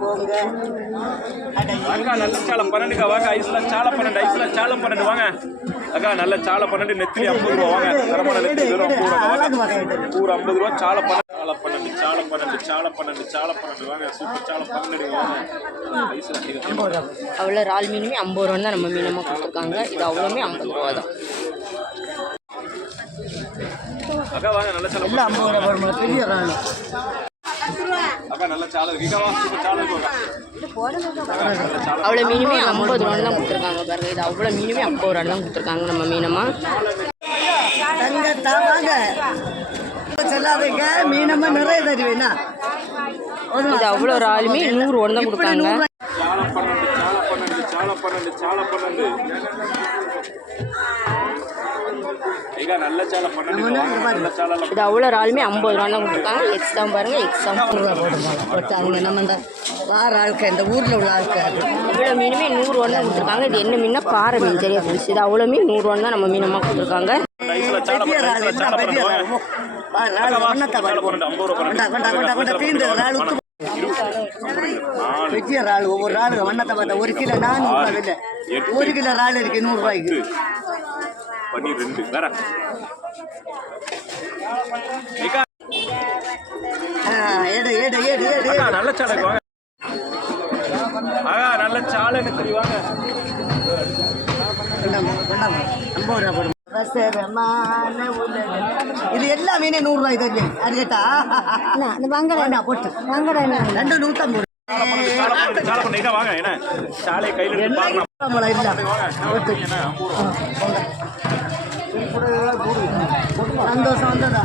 போங்க. அக்கா நல்ல சாலம் 12க்கா வாங்க. ஐஸ்ல சாலை 12, ஐஸ்ல சாலம் 12 வாங்க. அக்கா நல்ல சாலை 12 நெத்திலி 50 ரூபா வாங்க. தரமான நெத்திலி வெறும் 50 ரூபா வாங்க. பூரா 50 ரூபா சாலை 12 சாலை 12 சாலை 12 சாலை 12 வாங்க. சூப்பர் சாலை 12 வாங்க. ஐஸ்ல அவ்வளோ இறால் மீனுமே 50 ரூபா தான் நம்ம மீனமாக கொடுத்துருக்காங்க. இது அவ்வளோமே 50 ரூபா தான். அக்கா வாங்க நல்ல சாலை 50 ரூபா பெரிய இறால். அக்கா நல்ல சாலை இருக்கு. சூப்பர் சாலை இருக்கு. அவ்வளோ மீனுமே 50 ரூபா தான் கொடுத்துருக்காங்க பாருங்க. இது அவ்வளோ மீனுமே 50 ரூபா தான் கொடுத்துருக்காங்க நம்ம மீனமா. வாங்க சொல்லாதீங்க, மீனமா நிறைய தருவேண்ணா. இது அவ்வளோ இறாலுமே 100 ரூபா தான் கொடுத்தாங்க. இது அவ்வளோ இறாலுமே 50 ரூபா தான் கொடுத்துருக்காங்க. எக்ஸ்ட்ரா பாருங்க, எக்ஸ்ட்ரா போட்டாங்க. நம்ம இந்த வார ஆட்கள், இந்த ஊரில் உள்ள ஆட்கள் இவ்வளோ மீனுமே 100 ரூபா தான் கொடுத்துருக்காங்க. இது என்ன மீனா? பாறை மீன். சரியா போச்சு. இது அவ்வளோ மீன் 100 ரூபா தான் நம்ம மீனமாக கொடுத்துருக்காங்க. பெரிய இறால் ஒவ்வொரு இறாலு வண்ணத்தை பார்த்தா 1 கிலோ 400 ரூபாய் இல்லை. 1 கிலோ இறால் இருக்கு 100 ரூபாய்க்கு. நல்ல சாலை வாங்க. நல்ல சாலை நெத்திலி வாங்க. 50 ரூபா போடும். இது எல்லா மீனே 100 ரூபாய் தருவே. அது கேட்டா வாங்கடா போட்டு வாங்கடா 2 150. வாங்க என்ன சாலை கையில் சந்தோஷம் வந்ததா?